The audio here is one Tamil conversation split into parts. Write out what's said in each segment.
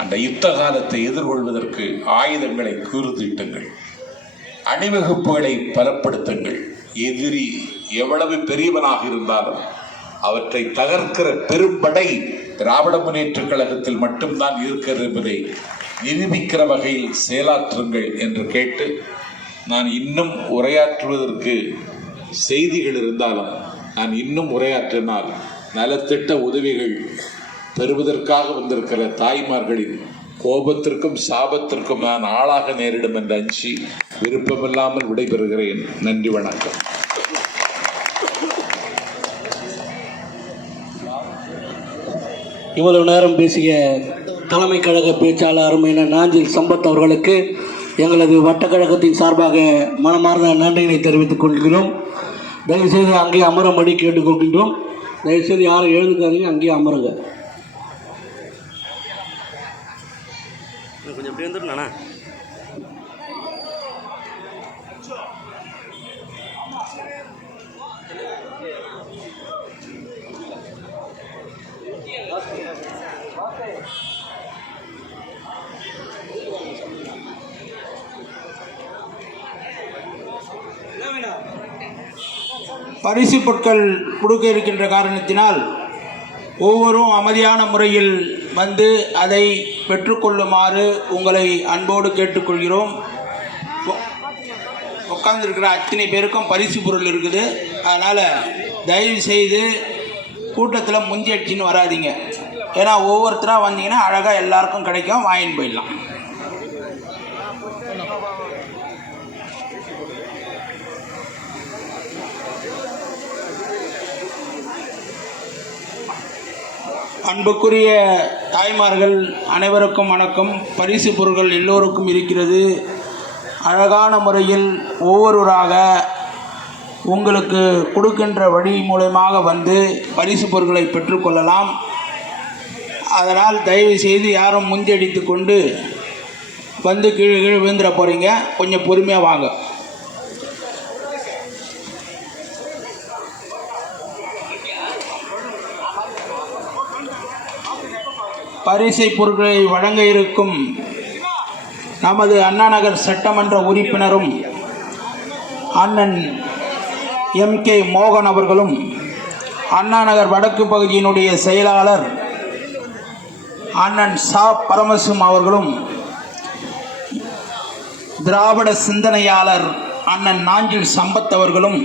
அந்த யுத்த காலத்தை எதிர்கொள்வதற்கு ஆயுதங்களை கூர்தீட்டுங்கள், அணிவகுப்புகளை பலப்படுத்துங்கள். எதிரி எவ்வளவு பெரியவனாக இருந்தாலும் அவற்றை தகர்க்கிற பெரும்படை திராவிட முன்னேற்றக் கழகத்தில் மட்டும்தான் இருக்கிறது என்பதை நிரூபிக்கிற வகையில் செயலாற்றுங்கள் என்று கேட்டு, நான் இன்னும் உரையாற்றுவதற்கு செய்திகள் இருந்தாலும் நான் இன்னும் உரையாற்றினால் நலத்திட்ட உதவிகள் பெறுவதற்காக வந்திருக்கிற தாய்மார்களின் கோபத்திற்கும் சாபத்திற்கும் நான் ஆளாக நேரிடும் என்று அஞ்சி விருப்பமில்லாமல் விடைபெறுகிறேன். நன்றி, வணக்கம். இவ்வளவு நேரம் பேசிய தலைமை கழக பேச்சாளர் அருமையான நாஞ்சில் சம்பத் அவர்களுக்கு எங்களது வட்டக்கழகத்தின் சார்பாக மனமார்ந்த நன்றியினை தெரிவித்துக் கொள்கிறோம். தயவுசெய்து அங்கேயே அமரும்படி கேட்டுக்கொள்கின்றோம். தயவுசெய்து யாரும் எழுதுக்காதீங்க, அங்கேயே அமருங்க. கொஞ்சம் எப்படி வந்துருண்ணா பரிசு பொருட்கள் கொடுக்க இருக்கின்ற காரணத்தினால் ஒவ்வொருவரும் அமைதியான முறையில் வந்து அதை பெற்றுக்கொள்ளுமாறு உங்களை அன்போடு கேட்டுக்கொள்கிறோம். உட்கார்ந்துருக்கிற அத்தனை பேருக்கும் பரிசு பொருள் இருக்குது. அதனால் தயவு செய்து கூட்டத்தில் முந்தி அடிச்சின்னு வராதிங்க. ஏன்னா ஒவ்வொருத்தராக வந்தீங்கன்னா அழகாக எல்லாருக்கும் கிடைக்கும், வாங்கின்னு போயிடலாம். அன்புக்குரிய தாய்மார்கள் அனைவருக்கும் வணக்கம். பரிசு பொருட்கள் எல்லோருக்கும் இருக்கிறது. அழகான முறையில் ஒவ்வொருவராக உங்களுக்கு கொடுக்கின்ற வழி மூலமாக வந்து பரிசு பொருட்களை பெற்றுக்கொள்ளலாம். அதனால் தயவு செய்து யாரும் முந்தியடித்து கொண்டு வந்து கீழே விழுந்துட போகிறீங்க. கொஞ்சம் பொறுமையாக வாங்க. பரிசை பொருட்களை வழங்க இருக்கும் நமது அண்ணாநகர் சட்டமன்ற உறுப்பினரும் அண்ணன் MK மோகன் அவர்களும், அண்ணாநகர் வடக்கு பகுதியினுடைய செயலாளர் அண்ணன் சா பரமசிவம் அவர்களும், திராவிட சிந்தனையாளர் அண்ணன் நாஞ்சில் சம்பத் அவர்களும்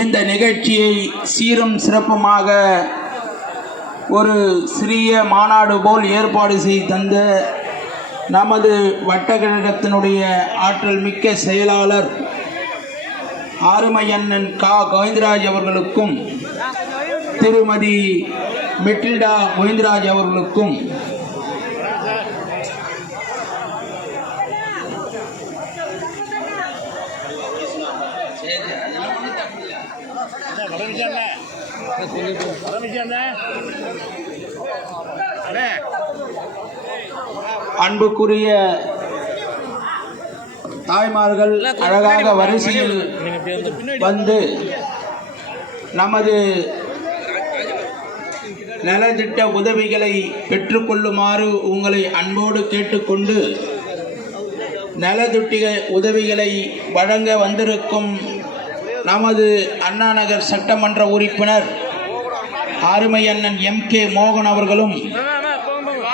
இந்த நிகழ்ச்சியை சீரும் சிறப்புமாக ஒரு சிறிய மாநாடு போல் ஏற்பாடு செய்து தந்த நமது வட்டக்கழகத்தினுடைய ஆற்றல் மிக்க செயலாளர் அருமையண்ணன் கோவிந்தராஜ் அவர்களுக்கும், திருமதி மெட்டில்டா கோவிந்தராஜ் அவர்களுக்கும், அன்புக்குரிய தாய்மார்கள் அழகாக வரிசையில் வந்து நமது நலத்திட்ட உதவிகளை பெற்றுக்கொள்ளுமாறு உங்களை அன்போடு கேட்டுக்கொண்டு, நலத்திட்ட உதவிகளை வழங்க வந்திருக்கும் நமது அண்ணாநகர் சட்டமன்ற உறுப்பினர் அருமை அண்ணன் MK மோகன் அவர்களும்,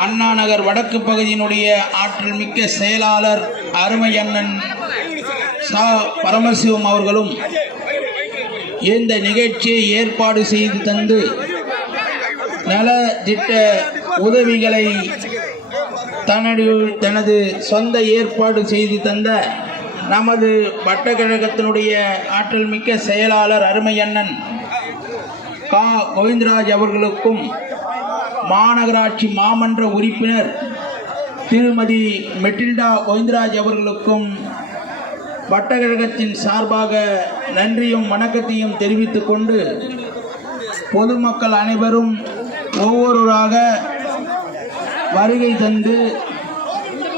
அண்ணாநகர் வடக்கு பகுதியினுடைய ஆற்றல் மிக்க செயலாளர் அருமை அண்ணன் சா பரமசிவம் அவர்களும் இந்த நிகழ்ச்சியை ஏற்பாடு செய்து தந்து நலத்திட்ட உதவிகளை தனது சொந்த ஏற்பாடு செய்து தந்த நமது வட்டக்கழகத்தினுடைய ஆற்றல் மிக்க செயலாளர் அருமை அண்ணன் கோவிந்தராஜ் அவர்களுக்கும், மாநகராட்சி மாமன்ற உறுப்பினர் திருமதி மெட்டில்டா கோவிந்தராஜ் அவர்களுக்கும் வட்டக்கழகத்தின் சார்பாக நன்றியும் வணக்கத்தையும் தெரிவித்துக் கொண்டு, பொதுமக்கள் அனைவரும் ஒவ்வொருவராக வருகை தந்து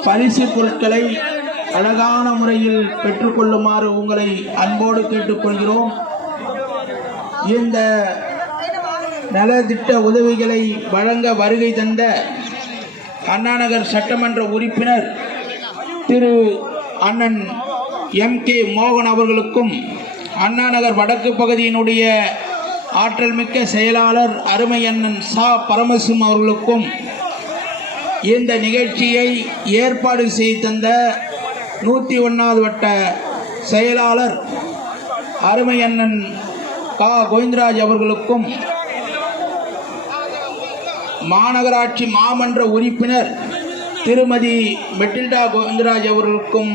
பரிசு பொருட்களை அழகான முறையில் பெற்றுக்கொள்ளுமாறு உங்களை அன்போடு கேட்டுக்கொள்கிறோம். இந்த நலத்திட்ட உதவிகளை வழங்க வருகை தந்த அண்ணாநகர் சட்டமன்ற உறுப்பினர் திரு அண்ணன் M.K. மோகன் அவர்களுக்கும், அண்ணாநகர் வடக்கு பகுதியினுடைய ஆற்றல் மிக்க செயலாளர் அருமை அண்ணன் சா பரமசிவம் அவர்களுக்கும், இந்த நிகழ்ச்சியை ஏற்பாடு செய்து தந்த 101வது வட்ட செயலாளர் அருமை அண்ணன் கா கோவிந்தராஜ் அவர்களுக்கும், மாநகராட்சி மாமன்ற உறுப்பினர் திருமதி மெட்டில்டா கோவிந்தராஜ் அவர்களுக்கும்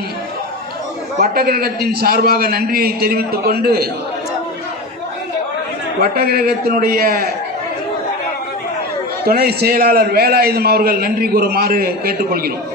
வட்டக்கழகத்தின் சார்பாக நன்றியை தெரிவித்துக் கொண்டு, வட்டக்கழகத்தினுடைய துணை செயலாளர் வேலாயுதம் அவர்கள் நன்றி கூறுமாறு கேட்டுக்கொள்கிறோம்.